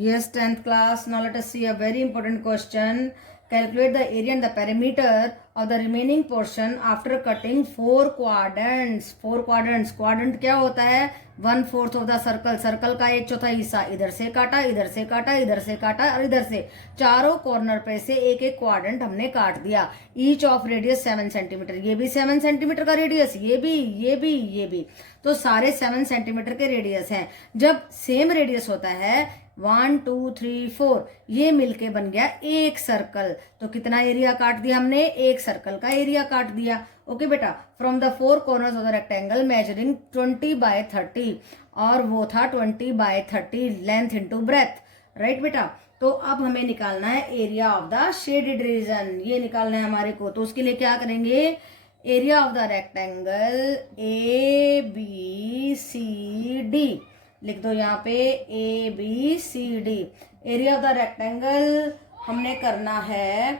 Yes, 10th class. Now let us see a very important question. Calculate the area and the perimeter of the remaining portion after cutting 4 quadrants. 4 quadrants. Quadrant क्या होता है? 1/4 of the circle. Circle का 1/4 हिस्सा इधर से काटा, इधर से काटा, इधर से काटा और इधर से। चारों कॉर्नर पे से एक एक क्वाड्रेंट हमने काट दिया। Each of radius 7 centimetre. ये भी 7 सेंटीमीटर का रेडियस, ये भी। तो सारे 7 सेंटीमीटर के रेडियस हैं। जब सेम रेडियस होता है 1 2 3 4, ये मिलके बन गया एक सर्कल। तो कितना एरिया काट दिया हमने? एक सर्कल का एरिया काट दिया। ओके बेटा, from the 4 corners of the rectangle measuring 20/30, और वो था 20/30 लेंथ इंटू ब्रेथ। राइट बेटा, तो अब हमें निकालना है area of the shaded reason. ये निकालना है हमारे को। तो उसके लिए क्या करेंगे? Area of the rectangle ABCD लिख दो यहाँ पे, ABCD। Area of the rectangle हमने करना है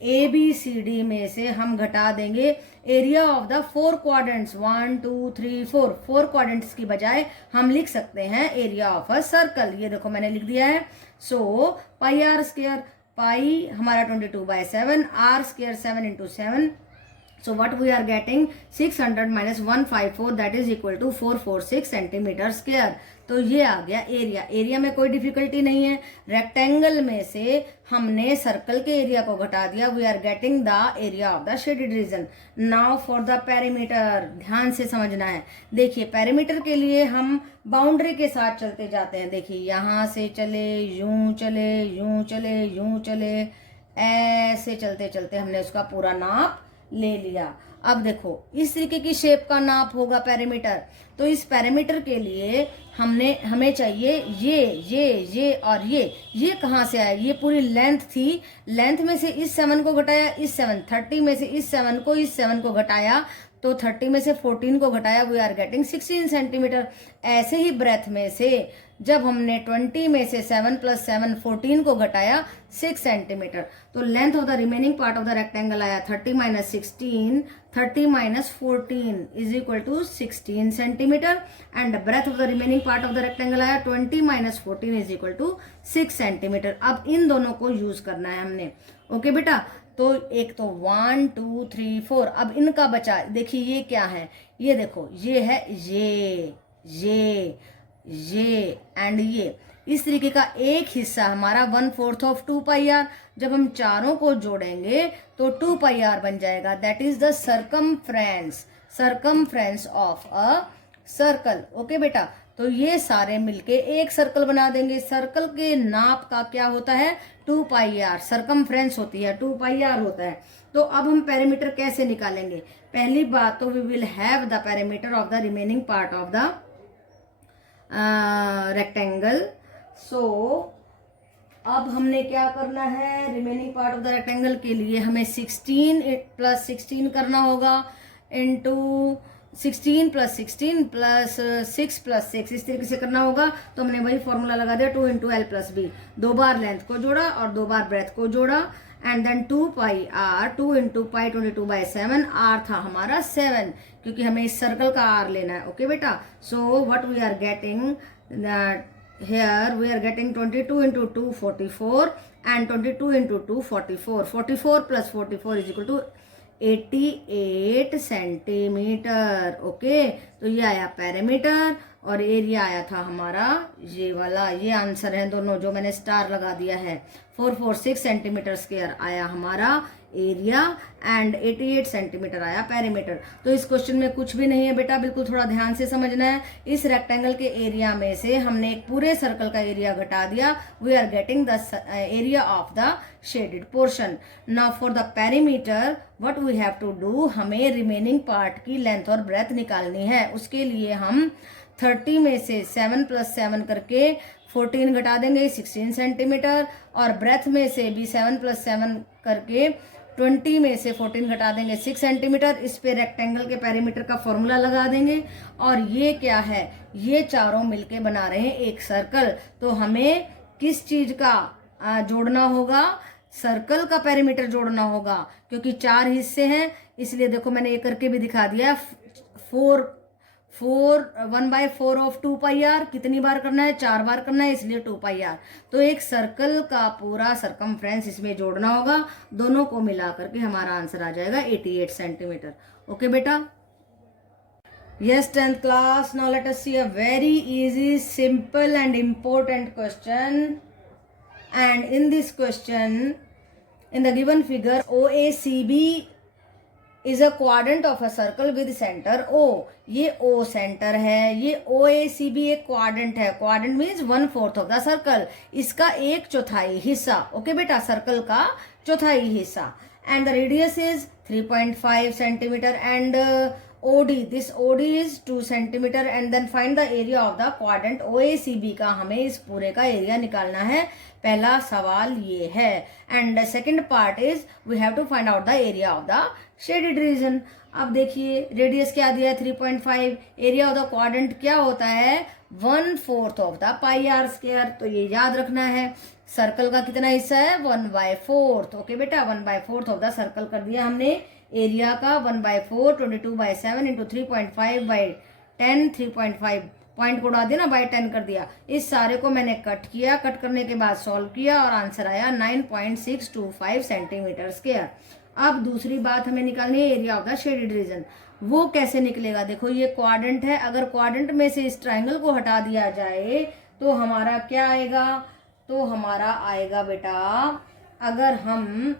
ABCD में से हम घटा देंगे area of the 4 quadrants 1 2 3 4। 4 quadrants की बजाय हम लिख सकते हैं एरिया ऑफ अ सर्कल। ये देखो मैंने लिख दिया है। सो पाई आर स्क्वायर, पाई हमारा 22/7, are square 7 × 7। So what we are getting? 600 - 154, that is equal to 446 centimetre square. तो ये आ गया एरिया। एरिया में कोई डिफिकल्टी नहीं है। रेक्टेंगल में से हमने सर्कल के एरिया को घटा दिया। We are getting the area of the shaded region. Now for the perimeter, ध्यान से समझना है। देखिए, पेरीमीटर के लिए हम बाउंड्री के साथ चलते जाते हैं। देखिए, यहाँ से चले, यूं चले, यूं चले, यूं चले, ऐसे चलते चलते हमने उसका पूरा नाप ले लिया। अब देखो, इस तरीके की शेप का नाप होगा पेरीमीटर। तो इस पेरीमीटर के लिए हमें चाहिए ये और ये कहाँ से आया? ये पूरी लेंथ थी। लेंथ में से इस 7 को घटाया, इस 7, 30 में से इस 7 को, इस 7 को घटाया, तो 30 में से 14 को घटाया, वी आर गेटिंग 16 सेंटीमीटर। ऐसे ही ब्रेथ में से जब हमने 20 में से 7 + 7 14 को घटाया, 6 सेंटीमीटर। तो length of the remaining part of the rectangle आया 30 - 16, 30 - 14 is equal to 16 centimetre. And breadth of the remaining part of the rectangle आया 20 - 14 इज इक्वल टू 6 सेंटीमीटर। अब इन दोनों को यूज करना है हमने। ओके बेटा, तो एक तो 1 2 3 4। अब इनका बचा, देखिए ये क्या है? ये देखो, ये है ये एंड ये। इस तरीके का एक हिस्सा हमारा 1/4 ऑफ 2πr। जब हम चारों को जोड़ेंगे तो 2πr बन जाएगा। That is the circumference of a circle. Okay बेटा, तो ये सारे मिलके एक सर्कल बना देंगे। सर्कल के नाप का क्या होता है? 2πr। सरकमफ्रेंस होती है, 2πr होता है। तो अब हम पेरीमीटर कैसे निकालेंगे? पहली बात तो we will have the perimeter of the remaining part of the rectangle. So अब हमने क्या करना है? Remaining part of the rectangle के लिए हमें 16 + 16 करना होगा, इंटू 16 + 16 + 6 + 6, इस तरीके से करना होगा। तो हमने वही फॉर्मूला लगा दिया, 2 × L + B। 2 बार लेंथ को जोड़ा और 2 बार ब्रेथ को जोड़ा। And then 2πr, 2 × pi 22/7, r था हमारा 7, क्योंकि हमें इस सर्कल का r लेना है। ओके बेटा, so what we are getting here, we are getting 22 × 2 44 and 22 × 2 44। 44 + 44 is equal to 88 centimetre. Okay, तो ये आया पेरीमीटर और एरिया आया था हमारा ये वाला। ये आंसर है दोनों, जो मैंने स्टार लगा दिया है। 446 सेंटीमीटर स्क्वायर आया हमारा एरिया एंड 88 सेंटीमीटर आया पेरीमीटर। तो इस क्वेश्चन में कुछ भी नहीं है बेटा, बिल्कुल थोड़ा ध्यान से समझना है। इस रेक्टेंगल के एरिया में से हमने एक पूरे सर्कल का एरिया घटा दिया। We are getting the area of the shaded portion. Now for the perimeter what we have to do, हमें रिमेनिंग पार्ट की लेंथ और ब्रेथ निकालनी है। उसके लिए हम 30 में से 7 + 7 करके 14 घटा देंगे, 16 सेंटीमीटर। और ब्रेथ में से भी 7 + 7 करके 20 में से 14 घटा देंगे, 6 सेंटीमीटर। इस पे रेक्टेंगल के पेरीमीटर का फॉर्मूला लगा देंगे। और ये क्या है? ये चारों मिलके बना रहे हैं एक सर्कल। तो हमें किस चीज का जोड़ना होगा? सर्कल का पेरीमीटर जोड़ना होगा, क्योंकि 4 हिस्से हैं। इसलिए देखो मैंने ये करके भी दिखा दिया। 4 1/4 ऑफ 2πr, कितनी बार करना है, 4 बार करना है, इसलिए 2πr। तो एक सर्कल का पूरा सरकमफ्रेंस इसमें जोड़ना होगा, दोनों को मिला करके हमारा आंसर आ जाएगा 88 सेंटीमीटर। ओके बेटा। Yes, 10th class. Now let us see a very easy, simple and important question. And in this question, in the given figure, OACB is a quadrant of a circle with center O. ये O center है, ये OACB एक quadrant है। Quadrant means 1/4 of the circle. इसका 1/4 हिस्सा। Okay बेटा, circle का चौथाई हिस्सा। And the radius is 3.5 centimeter and OD, this OD is 2 centimeter and then find the area of the quadrant OACB का हमें इस पूरे का एरिया निकालना है। पहला सवाल ये है। And second part is we have to find out the area of the shaded region. अब देखिए रेडियस क्या दिया है 3.5, एरिया ऑफ द क्वाड्रेंट क्या होता है 1/4 of the pi r square. तो ये याद रखना है। सर्कल का कितना हिस्सा है 1/4। ओके बेटा 1/4 ऑफ द सर्कल कर दिया हमने। एरिया का 1/4 22/7 इंटू 3.5/10 3.5 पॉइंट को उड़ा दिया ना, बाय 10 कर दिया। इस सारे को मैंने कट किया, कट करने के बाद सॉल्व किया और आंसर आया 9.625 सेंटीमीटर स्क्वायर। अब दूसरी बात हमें निकालनी है area of the shaded reason. वो कैसे निकलेगा, देखो ये क्वाड्रेंट है, अगर क्वाड्रेंट में से इस ट्राइंगल को हटा दिया जाए तो हमारा क्या आएगा, तो हमारा आएगा बेटा, अगर हम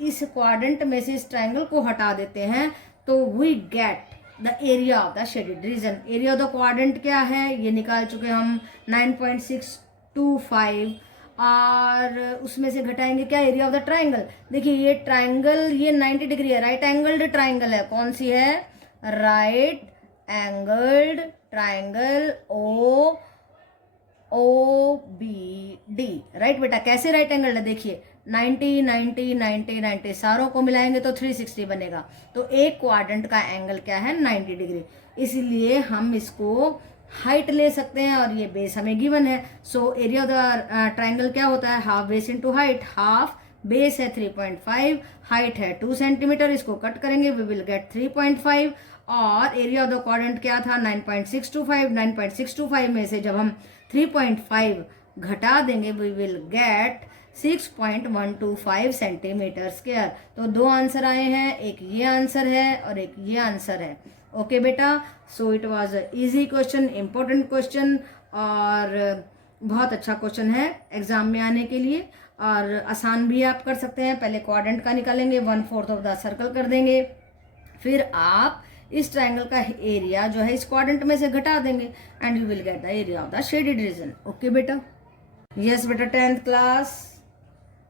इस क्वाड्रेंट में से इस ट्राइंगल को हटा देते हैं तो we get the area of the shaded region. Area of the quadrant क्या है ये निकाल चुके हम 9.625 और उसमें से घटाएंगे क्या एरिया ऑफ द ट्राइंगल। देखिए ये ट्राइंगल ये 90 डिग्री है, राइट एंगल्ड ट्राइंगल है। कौन सी है, right angled triangle OOBD। Right बेटा, कैसे राइट एंगल है, देखिए 90 90 90 90 सारों को मिलाएंगे तो 360 बनेगा। तो एक क्वाड्रेंट का एंगल क्या है 90 डिग्री, इसलिए हम इसको हाइट ले सकते हैं और ये बेस हमें गिवन है। So area of the triangle क्या होता है half base into height. Half base है 3.5, हाइट है 2 सेंटीमीटर, इसको कट करेंगे वी विल गेट 3.5 और एरिया ऑफ द क्वाड्रेंट क्या था 9.625। 9.625 में से जब हम 3.5 घटा देंगे we will get 6.125 centimetre square. तो दो आंसर आए हैं, एक ये आंसर है और एक ये आंसर है। ओके बेटा, so it was a easy question, important question और बहुत अच्छा क्वेश्चन है एग्जाम में आने के लिए। और आसान भी आप कर सकते हैं। पहले क्वाड्रेंट का निकालेंगे, 1/4 ऑफ द सर्कल कर देंगे, फिर आप इस ट्राइंगल का एरिया जो है इस क्वाड्रेंट में से घटा देंगे and you will get the area of the shaded reason. Okay बेटा। यस बेटा, 10th class.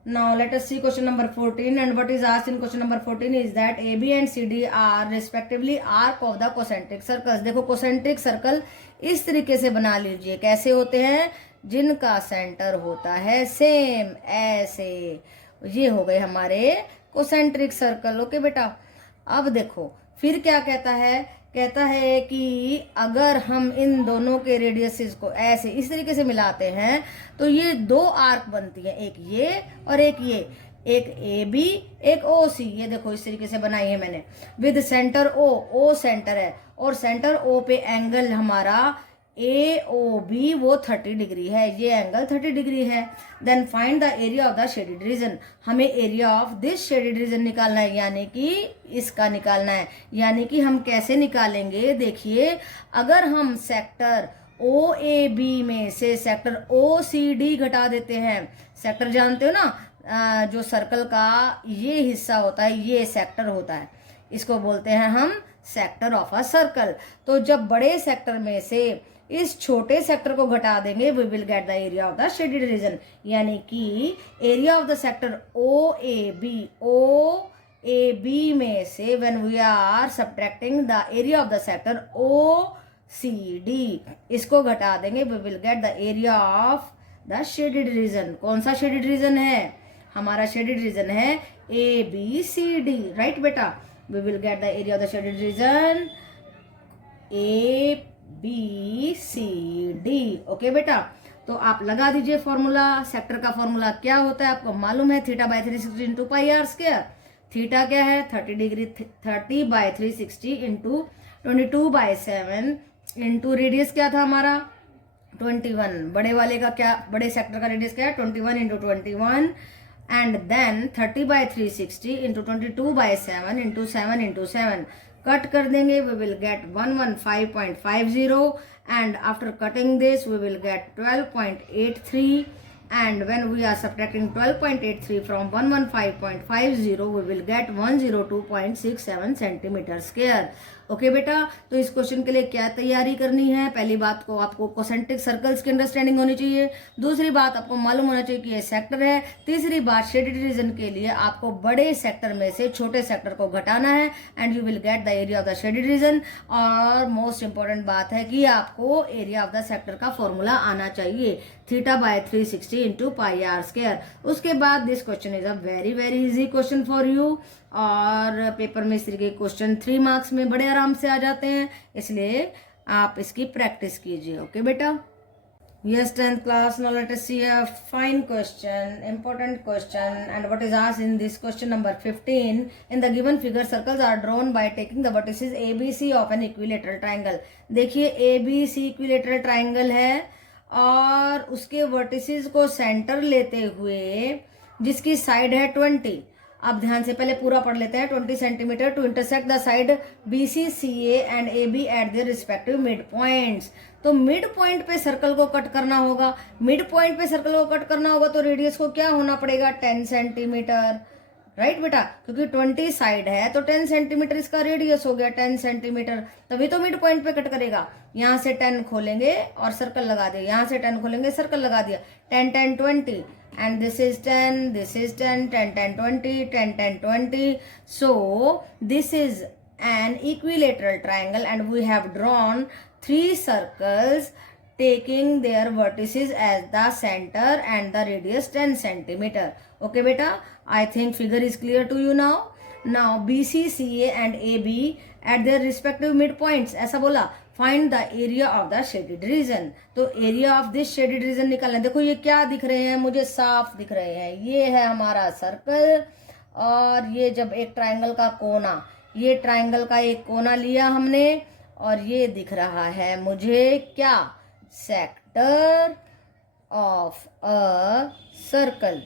Now let us see question number 14 and what is asked in question number 14 is that AB and CD are respectively arc of the concentric circles। देखो concentric circle इस तरीके से बना लीजिए, कैसे होते हैं, जिनका सेंटर होता है सेम ऐसे। ये हो गए हमारे concentric circle। ओके बेटा, अब देखो फिर क्या कहता है, कहता है कि अगर हम इन दोनों के रेडियसेस को ऐसे इस तरीके से मिलाते हैं तो ये दो आर्क बनती है, एक ये और एक ये, एक AB एक OC। ये देखो इस तरीके से बनाई है मैंने विद सेंटर O सेंटर है और सेंटर O पे एंगल हमारा AOB वो 30 डिग्री है, ये एंगल 30 डिग्री है। Then find the area of the shaded region. हमें area of this shaded region निकालना है, यानी कि इसका निकालना है। यानी कि हम कैसे निकालेंगे, देखिए अगर हम सेक्टर OAB में से सेक्टर OCD घटा देते हैं, सेक्टर जानते हो ना, जो सर्कल का ये हिस्सा होता है ये सेक्टर होता है, इसको बोलते हैं हम सेक्टर ऑफ अ सर्कल। तो जब बड़े सेक्टर में से इस छोटे सेक्टर को घटा देंगे we will get the area of the shaded region. यानी कि area of the sector OAB में से when we are subtracting the area of the sector OCD, इसको घटा देंगे we will get the area of the shaded region. कौन सा shaded region है, हमारा शेडेड रीजन है ABCD। राइट बेटा, we will get the area of the shaded region ABCD। Okay बेटा, तो आप लगा दीजिए फॉर्मूला। सेक्टर का फॉर्मूला क्या होता है आपको मालूम है, θ/360 into pi r square. Theta क्या है 30 डिग्री, 30/360 इंटू 22/7 इंटू रेडियस क्या था हमारा 21, बड़े वाले का क्या, बड़े सेक्टर का रेडियस क्या है 21 into 21, and then 30/360 into 22/7 into 7 into 7 cut कर देंगे, we will get 115.50, and after cutting this we will get 12.83, and when we are subtracting 12.83 from 115.50 we will get 102.67 centimetre square. Okay बेटा, तो इस question के लिए क्या तैयारी करनी है, पहली बात को आपको कॉन्सेंट्रिक सर्कल्स की अंडरस्टैंडिंग होनी चाहिए, दूसरी बात आपको मालूम होना चाहिए कि ये सेक्टर है, तीसरी बात शेडेड रीजन के लिए आपको बड़े सेक्टर में से छोटे सेक्टर को घटाना है and you will get the area of the shaded reason, और मोस्ट इंपॉर्टेंट बात है कि आपको एरिया ऑफ द सेक्टर का फॉर्मूला आना चाहिए θ/360 इंटू पाई आर स्क्वायर। उसके बाद this question is a very very easy question for you, और पेपर में इस तरीके के क्वेश्चन 3 मार्क्स में बड़े आराम से आ जाते हैं, इसलिए आप इसकी प्रैक्टिस कीजिए। ओके बेटा, yes 10th class, now let us see a fine question, important question, and what is asked in this question number 15. In the given figure, circles are drawn by taking the vertices ABC of an equilateral triangle. देखिए ABC equilateral triangle है और उसके vertices को centre लेते हुए जिसकी side है 20, आप ध्यान से पहले पूरा पढ़ लेते हैं, 20 centimetre to intersect the side BCCA and AB at their respective mid points. तो मिड पॉइंट पे सर्कल को कट करना होगा, मिड पॉइंट पे सर्कल को कट करना होगा तो रेडियस को क्या होना पड़ेगा 10 सेंटीमीटर, राइट बेटा, क्योंकि 20 साइड है तो 10 सेंटीमीटर इसका रेडियस हो गया 10 सेंटीमीटर, तभी तो मिड पॉइंट पे कट करेगा। यहाँ से 10 खोलेंगे और सर्कल लगा दिया, यहाँ से 10 खोलेंगे सर्कल लगा दिया, 10 10 20 and this is 10, this is 10, 10 10 20, 10 10 20. So this is an equilateral triangle and we have drawn 3 circles taking their vertices as the center and the radius 10 centimeter. Okay beta, I think figure is clear to you now. Now BC, CA and AB at their respective midpoints, ऐसा बोला, find the area of the shaded region. तो area of this shaded region निकालना, देखो ये क्या दिख रहे हैं, मुझे साफ दिख रहे हैं, ये है हमारा सर्कल और ये जब एक ट्राइंगल का कोना, ये ट्राइंगल का एक कोना लिया हमने और ये दिख रहा है मुझे क्या, sector of a circle,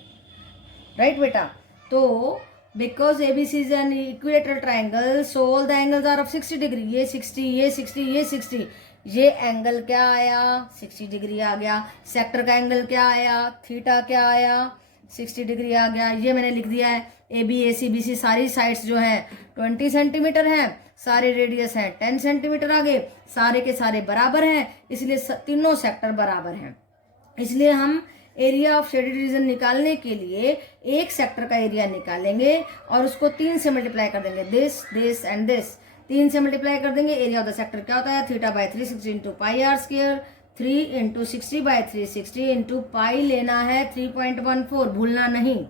right बेटा। तो because ABC is an equilateral triangle, so all the angles are of 60 degree, ये 60, ये 60, ये 60, ये एंगल क्या आया 60 डिग्री आ गया, सेक्टर का एंगल क्या आया थीटा क्या आया 60 डिग्री आ गया, ये मैंने लिख दिया है। AB AC BC सारी साइड्स जो हैं 20 सेंटीमीटर हैं, सारे रेडियस हैं 10 सेंटीमीटर आगे, सारे के सारे बराबर हैं, इसलिए तीनों सेक्टर बराबर हैं, इसलिए हम एरिया ऑफ शेडेड रीजन निकालने के लिए एक सेक्टर का एरिया निकालेंगे और उसको 3 से मल्टीप्लाई कर देंगे, दिस दिस एंड दिस, 3 से मल्टीप्लाई कर देंगे। एरिया ऑफ द सेक्टर क्या होता है θ/360 into pi r square, 3 into 60/360 into pi लेना है 3.14, भूलना नहीं।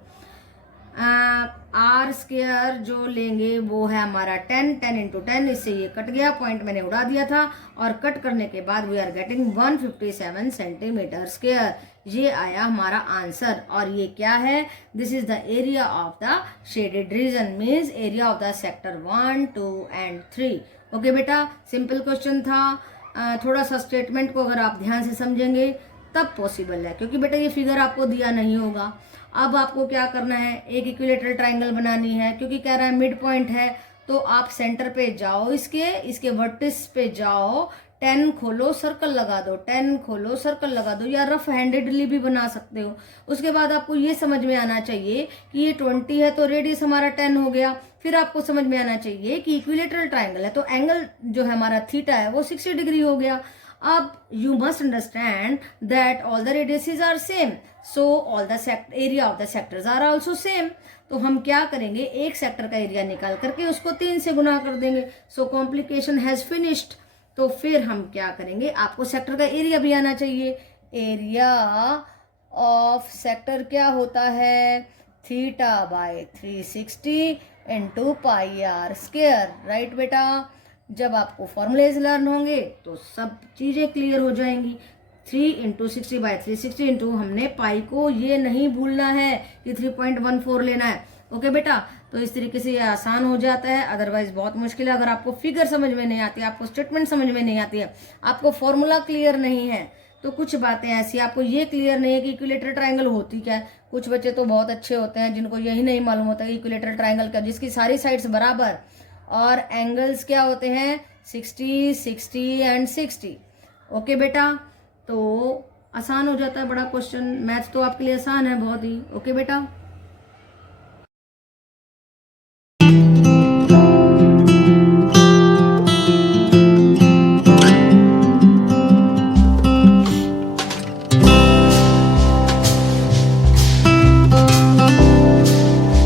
आर स्क्वायर जो लेंगे वो है हमारा 10, 10 इंटू 10, इससे ये कट गया, पॉइंट मैंने उड़ा दिया था, और कट करने के बाद we are getting 157 centimetre square, ये आया हमारा आंसर। और ये क्या है, this is the area of the shaded region, means area of the sector 1, 2 and 3। Okay बेटा, सिंपल क्वेश्चन था, थोड़ा सा स्टेटमेंट को अगर आप ध्यान से समझेंगे तब पॉसिबल है, क्योंकि बेटा ये फिगर आपको दिया नहीं होगा। अब आपको क्या करना है, एक इक्विलेटरल ट्राइंगल बनानी है, क्योंकि कह रहा है मिड पॉइंट है, तो आप सेंटर पे जाओ, इसके वर्टिस पे जाओ, 10 खोलो सर्कल लगा दो, 10 खोलो सर्कल लगा दो, या रफ हैंडेडली भी बना सकते हो। उसके बाद आपको ये समझ में आना चाहिए कि ये 20 है तो रेडियस हमारा 10 हो गया, फिर आपको समझ में आना चाहिए कि इक्विलेटरल ट्राइंगल है तो एंगल जो है हमारा थीटा है वो 60 डिग्री हो गया। अब you must understand that all the radiuses are same, so all the area of the sectors are also same। तो हम क्या करेंगे, एक सेक्टर का एरिया निकाल करके उसको 3 से गुना कर देंगे, so complication has finished। तो फिर हम क्या करेंगे, आपको सेक्टर का एरिया भी आना चाहिए, एरिया ऑफ सेक्टर क्या होता है θ/360 into pi r square, right बेटा। जब आपको फॉर्मूलेज लर्न होंगे तो सब चीजें क्लियर हो जाएंगी। 3 इंटू 60/3, 60 इंटू हमने पाई को ये नहीं भूलना है कि 3.14 लेना है। ओके बेटा, तो इस तरीके से ये आसान हो जाता है, अदरवाइज बहुत मुश्किल है। अगर आपको फिगर समझ में नहीं आती है, आपको स्टेटमेंट समझ में नहीं आती है, आपको फॉर्मूला क्लियर नहीं है, तो कुछ बातें ऐसी आपको ये क्लियर नहीं है कि इक्विलेटरल ट्रायंगल होती क्या है। कुछ बच्चे तो बहुत अच्छे होते हैं जिनको यही नहीं मालूम होता कि इक्विलेटरल ट्रायंगल क्या, जिसकी सारी साइड्स बराबर और एंगल्स क्या होते हैं 60, 60 एंड 60। ओके बेटा, तो आसान हो जाता है बड़ा क्वेश्चन, मैथ तो आपके लिए आसान है बहुत ही। ओके बेटा।